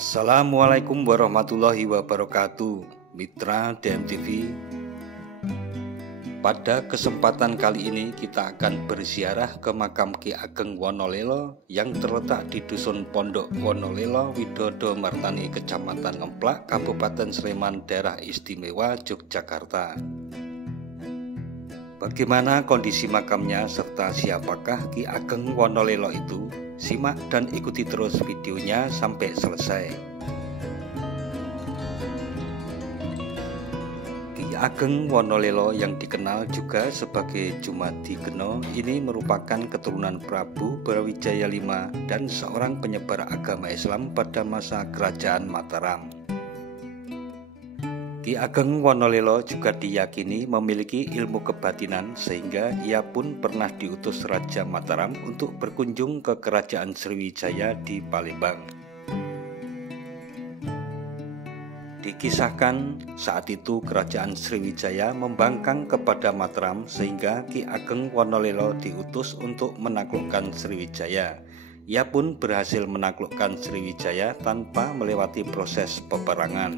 Assalamualaikum warahmatullahi wabarakatuh, Mitra DMTV. Pada kesempatan kali ini kita akan berziarah ke makam Ki Ageng Wonolelo yang terletak di Dusun Pondok Wonolelo, Widodo Martani, Kecamatan Ngemplak, Kabupaten Sleman, Daerah Istimewa Yogyakarta. Bagaimana kondisi makamnya serta siapakah Ki Ageng Wonolelo itu? Simak dan ikuti terus videonya sampai selesai. Ki Ageng Wonolelo yang dikenal juga sebagai Jumadi Geno ini merupakan keturunan Prabu Brawijaya V dan seorang penyebar agama Islam pada masa Kerajaan Mataram. Ki Ageng Wonolelo juga diyakini memiliki ilmu kebatinan sehingga ia pun pernah diutus Raja Mataram untuk berkunjung ke Kerajaan Sriwijaya di Palembang. Dikisahkan saat itu Kerajaan Sriwijaya membangkang kepada Mataram sehingga Ki Ageng Wonolelo diutus untuk menaklukkan Sriwijaya. Ia pun berhasil menaklukkan Sriwijaya tanpa melewati proses peperangan.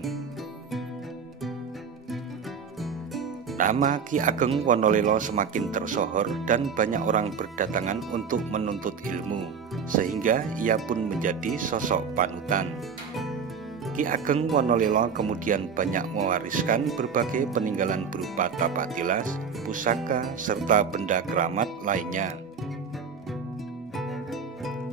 Nama Ki Ageng Wonolelo semakin tersohor dan banyak orang berdatangan untuk menuntut ilmu, sehingga ia pun menjadi sosok panutan. Ki Ageng Wonolelo kemudian banyak mewariskan berbagai peninggalan berupa tapak tilas, pusaka, serta benda keramat lainnya.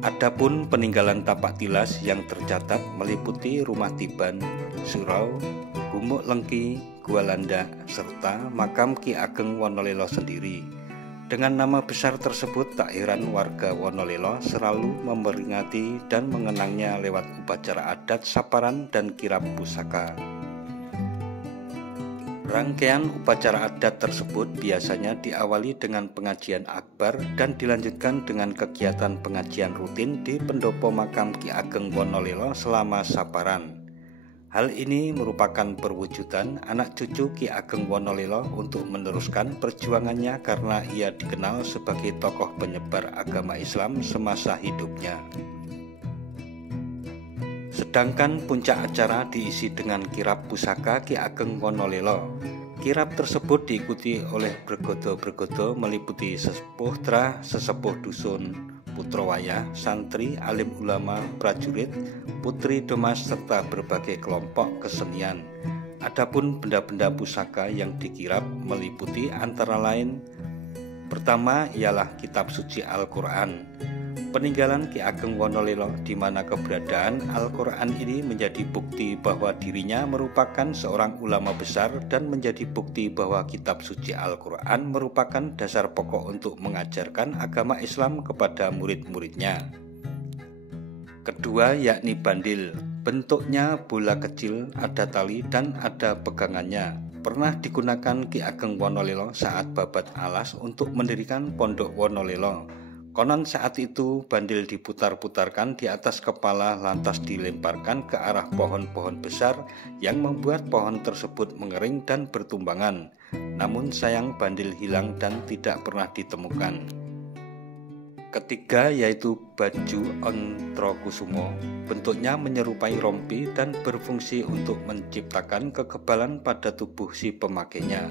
Adapun peninggalan tapak tilas yang tercatat meliputi Rumah Tiban, Surau, Gumuk Lengki, Gua Landak, serta makam Ki Ageng Wonolelo sendiri. Dengan nama besar tersebut, tak heran warga Wonolelo selalu memperingati dan mengenangnya lewat upacara adat saparan dan kirap pusaka. Rangkaian upacara adat tersebut biasanya diawali dengan pengajian akbar dan dilanjutkan dengan kegiatan pengajian rutin di pendopo makam Ki Ageng Wonolelo selama saparan. Hal ini merupakan perwujudan anak cucu Ki Ageng Wonolelo untuk meneruskan perjuangannya karena ia dikenal sebagai tokoh penyebar agama Islam semasa hidupnya. Sedangkan puncak acara diisi dengan kirap pusaka Ki Ageng Wonolelo. Kirap tersebut diikuti oleh bergodo-bergodo meliputi sesepuh trah, sesepuh dusun, putrowayah, santri, alim ulama, prajurit, putri demas, serta berbagai kelompok kesenian. Adapun benda-benda pusaka yang dikirap meliputi antara lain: pertama ialah kitab suci Al-Quran. Peninggalan Ki Ageng Wonolelo di mana keberadaan Al-Quran ini menjadi bukti bahwa dirinya merupakan seorang ulama besar dan menjadi bukti bahwa kitab suci Al-Quran merupakan dasar pokok untuk mengajarkan agama Islam kepada murid-muridnya. Kedua yakni bandil. Bentuknya bola kecil, ada tali dan ada pegangannya. Pernah digunakan Ki Ageng Wonolelo saat babat alas untuk mendirikan Pondok Wonolelo. Konon saat itu bandil diputar-putarkan di atas kepala lantas dilemparkan ke arah pohon-pohon besar yang membuat pohon tersebut mengering dan bertumbangan. Namun sayang bandil hilang dan tidak pernah ditemukan. Ketiga yaitu baju Ontrokusumo. Bentuknya menyerupai rompi dan berfungsi untuk menciptakan kekebalan pada tubuh si pemakainya.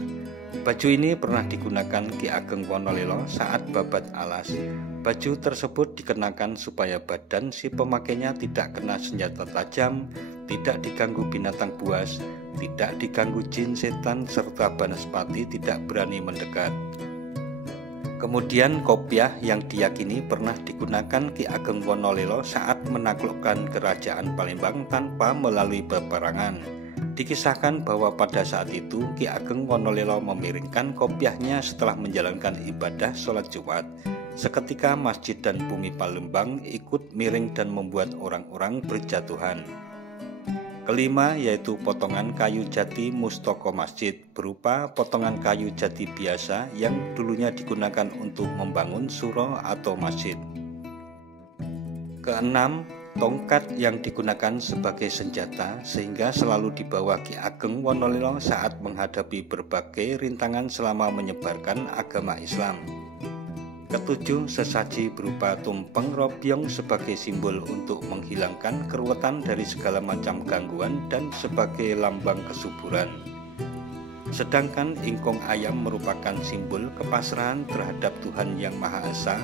Baju ini pernah digunakan Ki Ageng Wonolelo saat babat alas. Baju tersebut dikenakan supaya badan si pemakainya tidak kena senjata tajam, tidak diganggu binatang buas, tidak diganggu jin setan, serta banaspati tidak berani mendekat. Kemudian kopiah yang diyakini pernah digunakan Ki Ageng Wonolelo saat menaklukkan Kerajaan Palembang tanpa melalui peperangan. Dikisahkan bahwa pada saat itu Ki Ageng Wonolelo memiringkan kopiahnya setelah menjalankan ibadah sholat Jumat. Seketika masjid dan bumi Palembang ikut miring dan membuat orang-orang berjatuhan. Kelima yaitu potongan kayu jati mustoko masjid, berupa potongan kayu jati biasa yang dulunya digunakan untuk membangun surau atau masjid. Keenam, tongkat yang digunakan sebagai senjata sehingga selalu dibawa Ki Ageng Wonolelo saat menghadapi berbagai rintangan selama menyebarkan agama Islam. Ketujuh, sesaji berupa tumpeng robyong sebagai simbol untuk menghilangkan keruwetan dari segala macam gangguan dan sebagai lambang kesuburan. Sedangkan ingkung ayam merupakan simbol kepasrahan terhadap Tuhan Yang Maha Esa.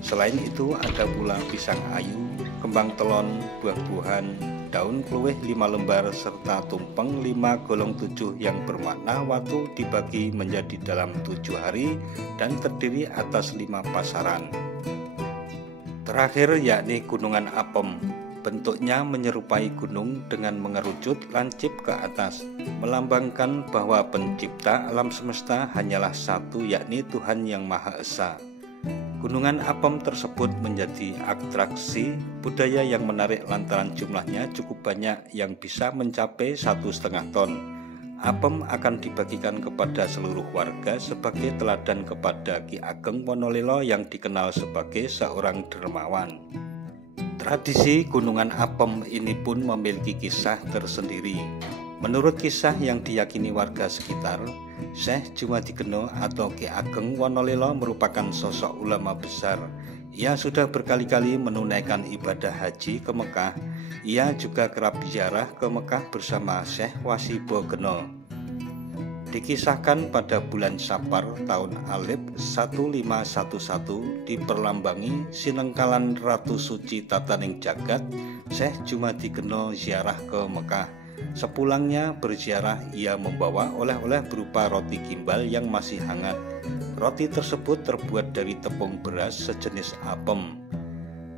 Selain itu ada pula pisang ayu, kembang telon, buah-buahan, daun kluwih 5 lembar serta tumpeng 5/7 yang bermakna waktu dibagi menjadi dalam 7 hari dan terdiri atas 5 pasaran. Terakhir yakni gunungan apem. Bentuknya menyerupai gunung dengan mengerucut lancip ke atas, melambangkan bahwa pencipta alam semesta hanyalah satu, yakni Tuhan Yang Maha Esa. Gunungan apem tersebut menjadi atraksi budaya yang menarik lantaran jumlahnya cukup banyak yang bisa mencapai 1,5 ton. Apem akan dibagikan kepada seluruh warga sebagai teladan kepada Ki Ageng Wonolelo yang dikenal sebagai seorang dermawan. Tradisi gunungan apem ini pun memiliki kisah tersendiri. Menurut kisah yang diyakini warga sekitar, Syekh Jumadikeno atau Ki Ageng Wonolelo merupakan sosok ulama besar. Ia sudah berkali-kali menunaikan ibadah haji ke Mekah. Ia juga kerap ziarah ke Mekah bersama Syekh Wasibogeno. Dikisahkan pada bulan Sapar tahun Alif 1511 diperlambangi sinengkalan Ratu Suci Tataning Jagat, Syekh Jumadikeno ziarah ke Mekah. Sepulangnya berziarah, ia membawa oleh-oleh berupa roti gimbal yang masih hangat. Roti tersebut terbuat dari tepung beras sejenis apem.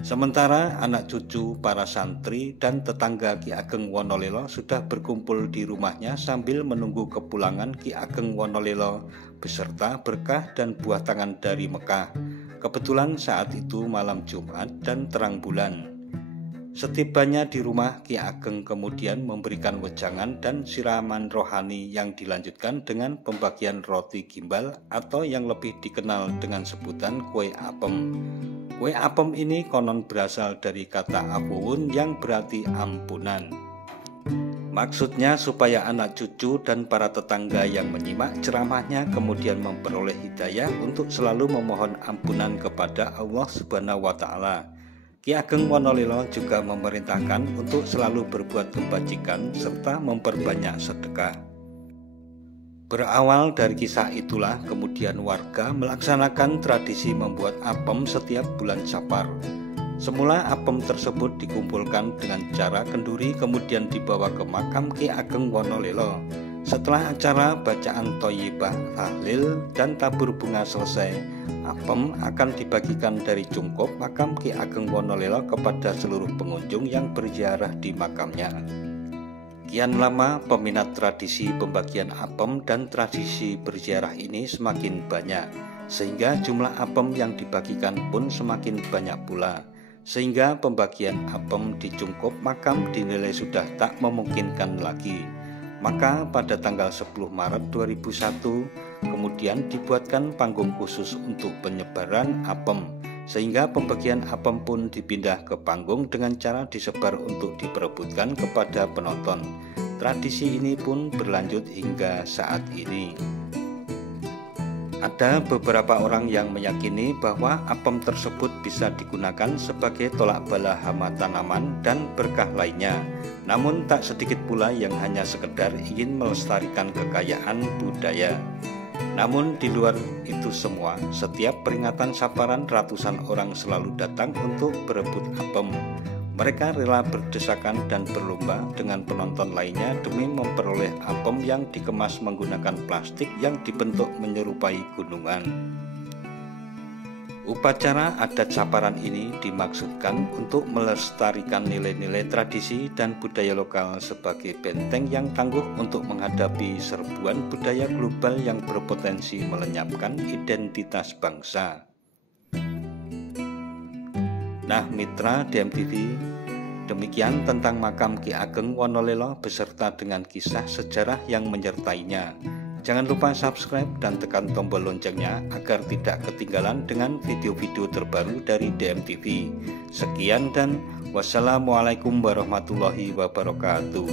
Sementara anak cucu, para santri, dan tetangga Ki Ageng Wonolelo sudah berkumpul di rumahnya sambil menunggu kepulangan Ki Ageng Wonolelo beserta berkah dan buah tangan dari Mekah. Kebetulan saat itu malam Jumat dan terang bulan. Setibanya di rumah, Ki Ageng kemudian memberikan wejangan dan siraman rohani yang dilanjutkan dengan pembagian roti gimbal atau yang lebih dikenal dengan sebutan kue apem. Kue apem ini konon berasal dari kata apuun yang berarti ampunan. Maksudnya supaya anak cucu dan para tetangga yang menyimak ceramahnya kemudian memperoleh hidayah untuk selalu memohon ampunan kepada Allah Subhanahu wa Ta'ala. Ki Ageng Wonolelo juga memerintahkan untuk selalu berbuat kebajikan serta memperbanyak sedekah. Berawal dari kisah itulah kemudian warga melaksanakan tradisi membuat apem setiap bulan Sapar. Semula apem tersebut dikumpulkan dengan cara kenduri kemudian dibawa ke makam Ki Ageng Wonolelo. Setelah acara bacaan thayyibah, tahlil, dan tabur bunga selesai, apem akan dibagikan dari cungkup makam Ki Ageng Wonolelo kepada seluruh pengunjung yang berziarah di makamnya. Kian lama peminat tradisi pembagian apem dan tradisi berziarah ini semakin banyak, sehingga jumlah apem yang dibagikan pun semakin banyak pula. Sehingga pembagian apem di cungkup makam dinilai sudah tak memungkinkan lagi. Maka pada tanggal 10 Maret 2001 kemudian dibuatkan panggung khusus untuk penyebaran apem, sehingga pembagian apem pun dipindah ke panggung dengan cara disebar untuk diperebutkan kepada penonton. Tradisi ini pun berlanjut hingga saat ini. Ada beberapa orang yang meyakini bahwa apem tersebut bisa digunakan sebagai tolak bala hama tanaman dan berkah lainnya. Namun tak sedikit pula yang hanya sekedar ingin melestarikan kekayaan budaya. Namun di luar itu semua, setiap peringatan Saparan ratusan orang selalu datang untuk berebut apem. Mereka rela berdesakan dan berlomba dengan penonton lainnya demi memperoleh apem yang dikemas menggunakan plastik yang dibentuk menyerupai gunungan. Upacara adat Saparan ini dimaksudkan untuk melestarikan nilai-nilai tradisi dan budaya lokal sebagai benteng yang tangguh untuk menghadapi serbuan budaya global yang berpotensi melenyapkan identitas bangsa. Nah mitra DMTV, demikian tentang makam Ki Ageng Wonolelo beserta dengan kisah sejarah yang menyertainya. Jangan lupa subscribe dan tekan tombol loncengnya agar tidak ketinggalan dengan video-video terbaru dari DMTV. Sekian dan wassalamualaikum warahmatullahi wabarakatuh.